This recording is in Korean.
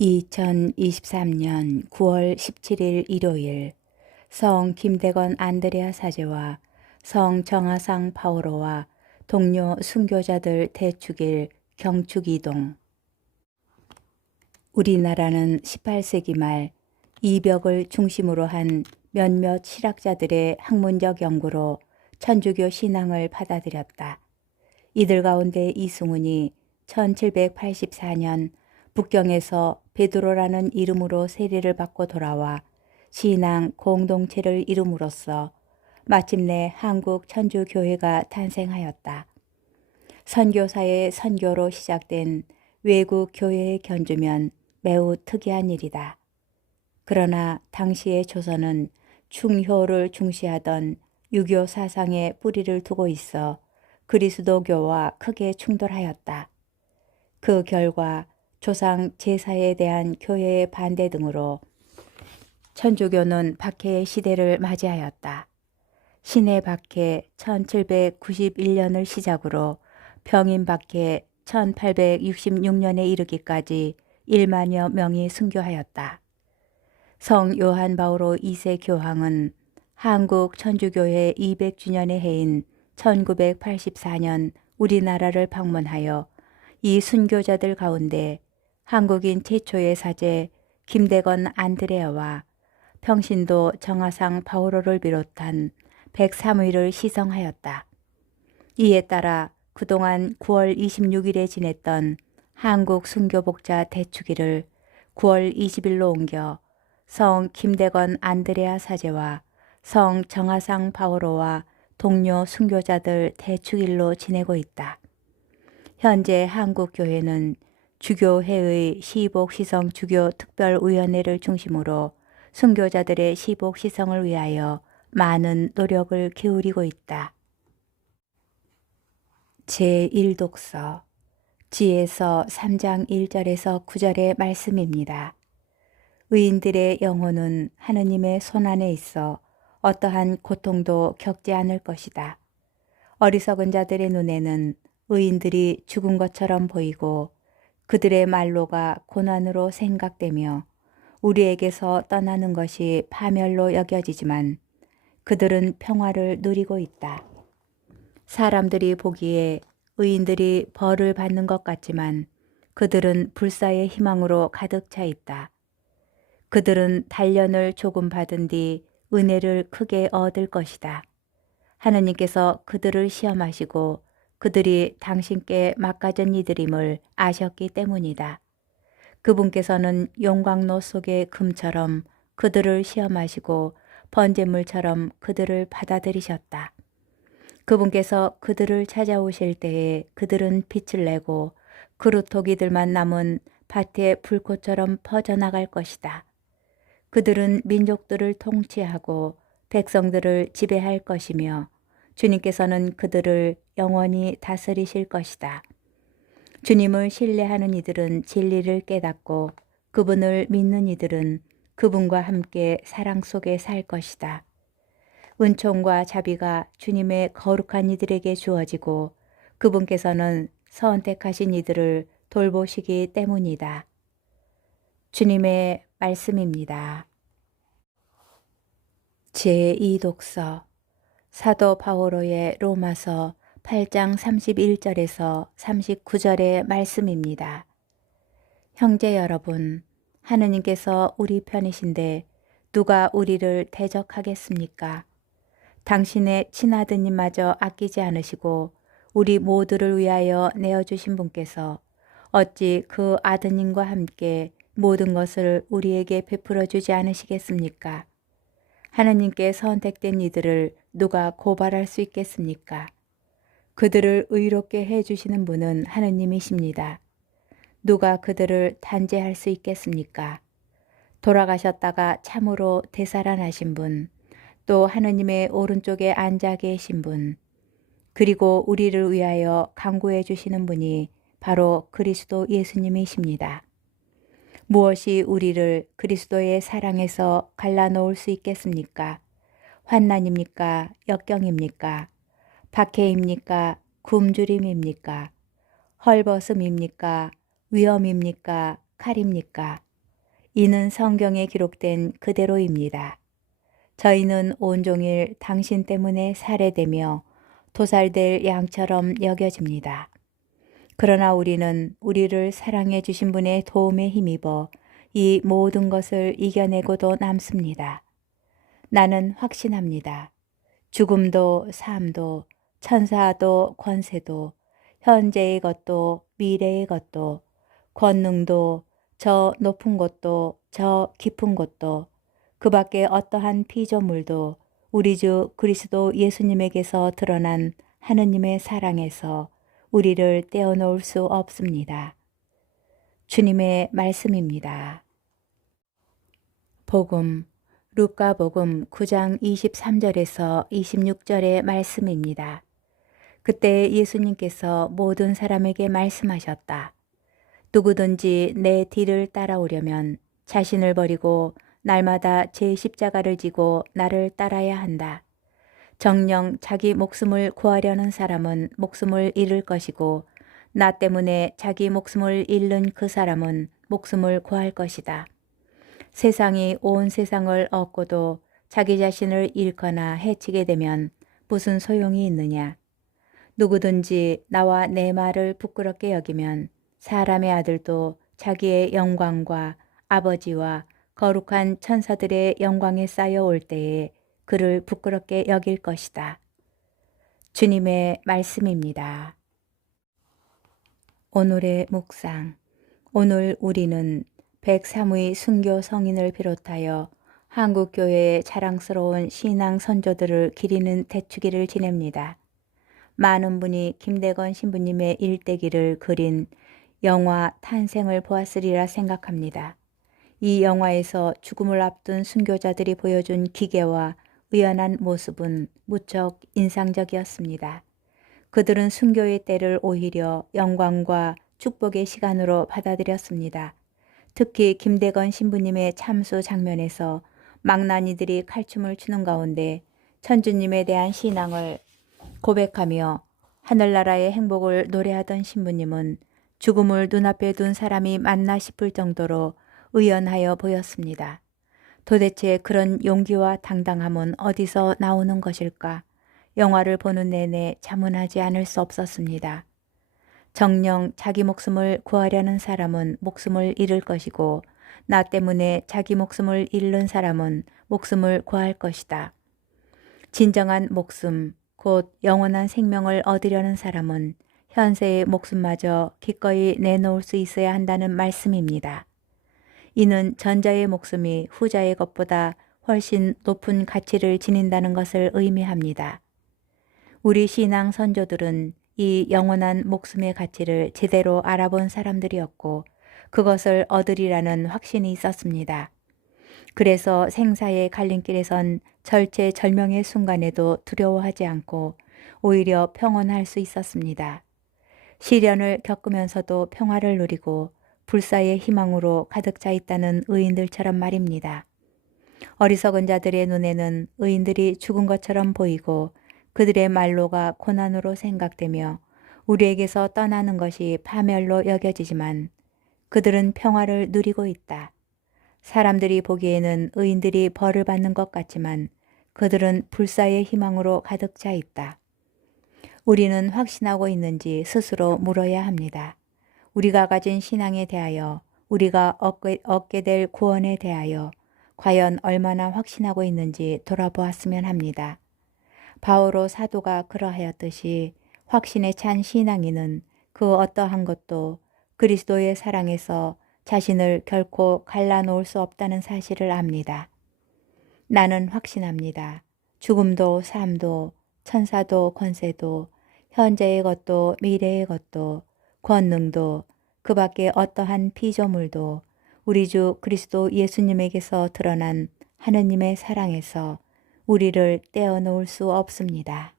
2023년 9월 17일 일요일 성 김대건 안드레아 사제와 성 정하상 파오로와 동료 순교자들 대축일 경축이동. 우리나라는 18세기 말 이벽을 중심으로 한 몇몇 실학자들의 학문적 연구로 천주교 신앙을 받아들였다. 이들 가운데 이승훈이 1784년 북경에서 베드로라는 이름으로 세례를 받고 돌아와 신앙 공동체를 이룸으로써 마침내 한국 천주교회가 탄생하였다. 선교사의 선교로 시작된 외국 교회의 견주면 매우 특이한 일이다. 그러나 당시의 조선은 충효를 중시하던 유교 사상에 뿌리를 두고 있어 그리스도교와 크게 충돌하였다. 그 결과 조상 제사에 대한 교회의 반대 등으로 천주교는 박해의 시대를 맞이하였다. 신해 박해 1791년을 시작으로 병인 박해 1866년에 이르기까지 1만여 명이 순교하였다. 성 요한 바오로 2세 교황은 한국 천주교회 200주년의 해인 1984년 우리나라를 방문하여 이 순교자들 가운데 한국인 최초의 사제 김대건 안드레아와 평신도 정하상 바오로를 비롯한 103위를 시성하였다. 이에 따라 그동안 9월 26일에 지냈던 한국 순교복자 대축일을 9월 20일로 옮겨 성 김대건 안드레아 사제와 성 정하상 바오로와 동료 순교자들 대축일로 지내고 있다. 현재 한국교회는 주교회의 시복시성 주교특별위원회를 중심으로 순교자들의 시복시성을 위하여 많은 노력을 기울이고 있다. 제1독서 지에서 3장 1절에서 9절의 말씀입니다. 의인들의 영혼은 하느님의 손안에 있어 어떠한 고통도 겪지 않을 것이다. 어리석은 자들의 눈에는 의인들이 죽은 것처럼 보이고 그들의 말로가 고난으로 생각되며 우리에게서 떠나는 것이 파멸로 여겨지지만 그들은 평화를 누리고 있다. 사람들이 보기에 의인들이 벌을 받는 것 같지만 그들은 불사의 희망으로 가득 차 있다. 그들은 단련을 조금 받은 뒤 은혜를 크게 얻을 것이다. 하느님께서 그들을 시험하시고 그들이 당신께 맡겨진 이들임을 아셨기 때문이다. 그분께서는 용광로 속의 금처럼 그들을 시험하시고 번제물처럼 그들을 받아들이셨다. 그분께서 그들을 찾아오실 때에 그들은 빛을 내고 그루터기들만 남은 밭의 불꽃처럼 퍼져나갈 것이다. 그들은 민족들을 통치하고 백성들을 지배할 것이며 주님께서는 그들을 영원히 다스리실 것이다. 주님을 신뢰하는 이들은 진리를 깨닫고 그분을 믿는 이들은 그분과 함께 사랑 속에 살 것이다. 은총과 자비가 주님의 거룩한 이들에게 주어지고 그분께서는 선택하신 이들을 돌보시기 때문이다. 주님의 말씀입니다. 제2독서 사도 바오로의 로마서 8장 31절에서 39절의 말씀입니다. 형제 여러분, 하느님께서 우리 편이신데 누가 우리를 대적하겠습니까? 당신의 친아드님마저 아끼지 않으시고 우리 모두를 위하여 내어주신 분께서 어찌 그 아드님과 함께 모든 것을 우리에게 베풀어 주지 않으시겠습니까? 하느님께 선택된 이들을 누가 고발할 수 있겠습니까? 그들을 의롭게 해주시는 분은 하느님이십니다. 누가 그들을 단죄할 수 있겠습니까? 돌아가셨다가 참으로 되살아나신 분, 또 하느님의 오른쪽에 앉아 계신 분, 그리고 우리를 위하여 간구해 주시는 분이 바로 그리스도 예수님이십니다. 무엇이 우리를 그리스도의 사랑에서 갈라놓을 수 있겠습니까? 환난입니까? 역경입니까? 박해입니까? 굶주림입니까? 헐벗음입니까? 위험입니까? 칼입니까? 이는 성경에 기록된 그대로입니다. 저희는 온종일 당신 때문에 살해되며 도살될 양처럼 여겨집니다. 그러나 우리는 우리를 사랑해 주신 분의 도움에 힘입어 이 모든 것을 이겨내고도 남습니다. 나는 확신합니다. 죽음도 삶도 천사도 권세도 현재의 것도 미래의 것도 권능도 저 높은 곳도 저 깊은 곳도 그 밖에 어떠한 피조물도 우리 주 그리스도 예수님에게서 드러난 하느님의 사랑에서 우리를 떼어놓을 수 없습니다. 주님의 말씀입니다. 복음, 루카복음 9장 23절에서 26절의 말씀입니다. 그때 예수님께서 모든 사람에게 말씀하셨다. 누구든지 내 뒤를 따라오려면 자신을 버리고 날마다 제 십자가를 지고 나를 따라야 한다. 정녕 자기 목숨을 구하려는 사람은 목숨을 잃을 것이고 나 때문에 자기 목숨을 잃는 그 사람은 목숨을 구할 것이다. 세상이 온 세상을 얻고도 자기 자신을 잃거나 해치게 되면 무슨 소용이 있느냐. 누구든지 나와 내 말을 부끄럽게 여기면 사람의 아들도 자기의 영광과 아버지와 거룩한 천사들의 영광에 쌓여올 때에 그를 부끄럽게 여길 것이다. 주님의 말씀입니다. 오늘의 묵상. 오늘 우리는 백사무의 순교 성인을 비롯하여 한국교회의 자랑스러운 신앙 선조들을 기리는 대축일을 지냅니다. 많은 분이 김대건 신부님의 일대기를 그린 영화 탄생을 보았으리라 생각합니다. 이 영화에서 죽음을 앞둔 순교자들이 보여준 기괴와 의연한 모습은 무척 인상적이었습니다. 그들은 순교의 때를 오히려 영광과 축복의 시간으로 받아들였습니다. 특히 김대건 신부님의 참수 장면에서 망나니들이 칼춤을 추는 가운데 천주님에 대한 신앙을 고백하며 하늘나라의 행복을 노래하던 신부님은 죽음을 눈앞에 둔 사람이 맞나 싶을 정도로 의연하여 보였습니다. 도대체 그런 용기와 당당함은 어디서 나오는 것일까? 영화를 보는 내내 자문하지 않을 수 없었습니다. 정녕 자기 목숨을 구하려는 사람은 목숨을 잃을 것이고 나 때문에 자기 목숨을 잃는 사람은 목숨을 구할 것이다. 진정한 목숨, 곧 영원한 생명을 얻으려는 사람은 현세의 목숨마저 기꺼이 내놓을 수 있어야 한다는 말씀입니다. 이는 전자의 목숨이 후자의 것보다 훨씬 높은 가치를 지닌다는 것을 의미합니다. 우리 신앙 선조들은 이 영원한 목숨의 가치를 제대로 알아본 사람들이었고 그것을 얻으리라는 확신이 있었습니다. 그래서 생사의 갈림길에선 절체절명의 순간에도 두려워하지 않고 오히려 평온할 수 있었습니다. 시련을 겪으면서도 평화를 누리고 불사의 희망으로 가득 차 있다는 의인들처럼 말입니다. 어리석은 자들의 눈에는 의인들이 죽은 것처럼 보이고 그들의 말로가 고난으로 생각되며 우리에게서 떠나는 것이 파멸로 여겨지지만 그들은 평화를 누리고 있다. 사람들이 보기에는 의인들이 벌을 받는 것 같지만 그들은 불사의 희망으로 가득 차 있다. 우리는 확신하고 있는지 스스로 물어야 합니다. 우리가 가진 신앙에 대하여, 우리가 얻게 될 구원에 대하여 과연 얼마나 확신하고 있는지 돌아보았으면 합니다. 바오로 사도가 그러하였듯이 확신에 찬 신앙인은 그 어떠한 것도 그리스도의 사랑에서 자신을 결코 갈라놓을 수 없다는 사실을 압니다. 나는 확신합니다. 죽음도 삶도 천사도 권세도 현재의 것도 미래의 것도 권능도 그 밖에 어떠한 피조물도 우리 주 그리스도 예수님에게서 드러난 하느님의 사랑에서 우리를 떼어놓을 수 없습니다.